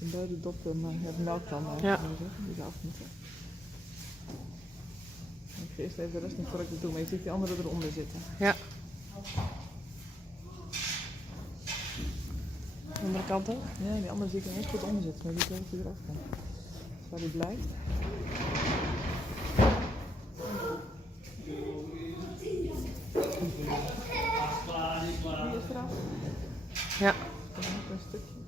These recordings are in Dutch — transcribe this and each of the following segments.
Een buiten dop het melk dan Ja. die ze af moeten. Ik ga eerst even de rest niet voordat ik het doe, maar je ziet die andere eronder zitten. Ja. Andere kant ook? Ja, die andere zie ik er net goed onder zitten, maar die kan eraf gaan. Dus waar die blijft. Die is eraf. Ja. Dan nog een stukje.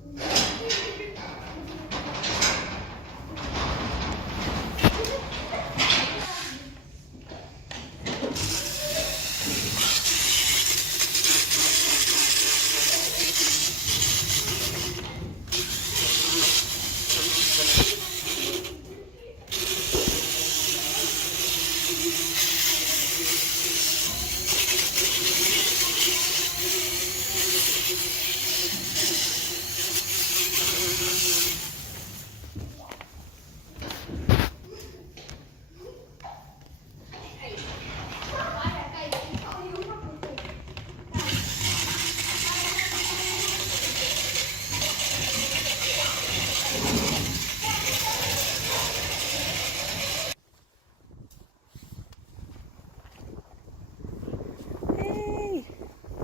Hey,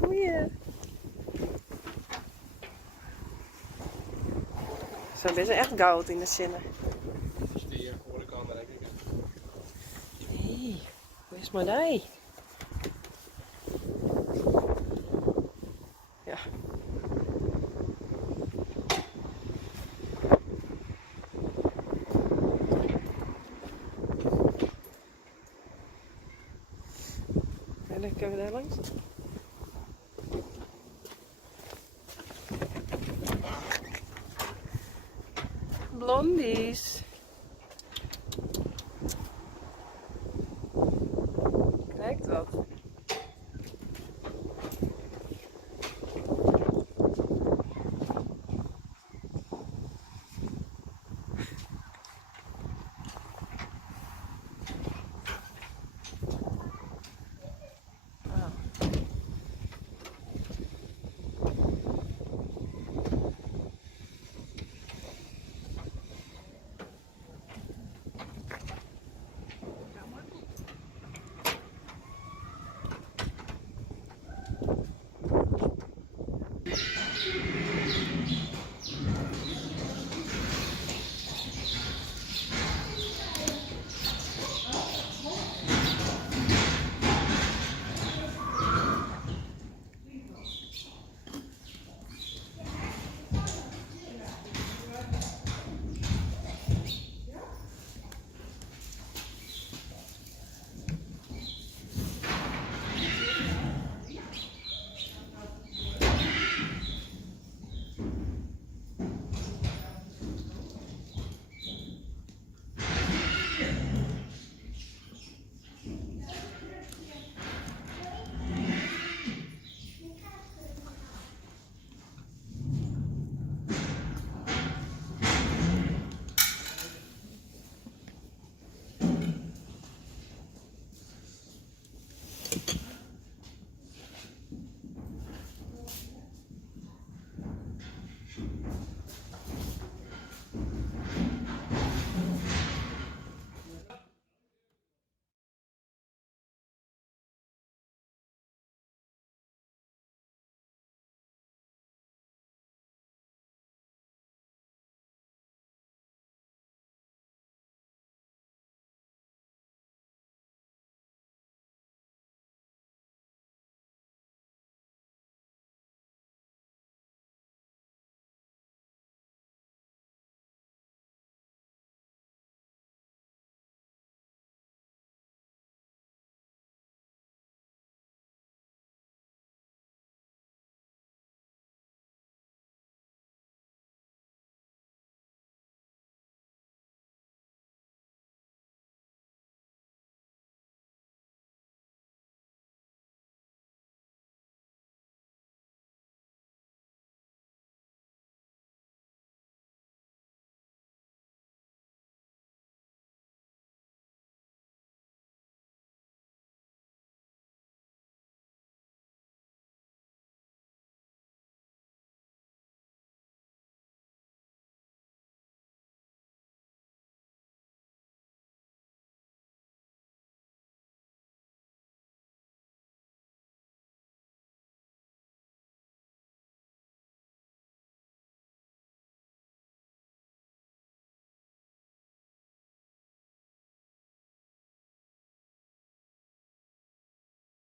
goeie. Zo, dit is echt goud in de zinnen. Dus die horeca, daar heb je weer. Hey, waar is Marij? Ja. En dan kunnen we daar langs. Blondies.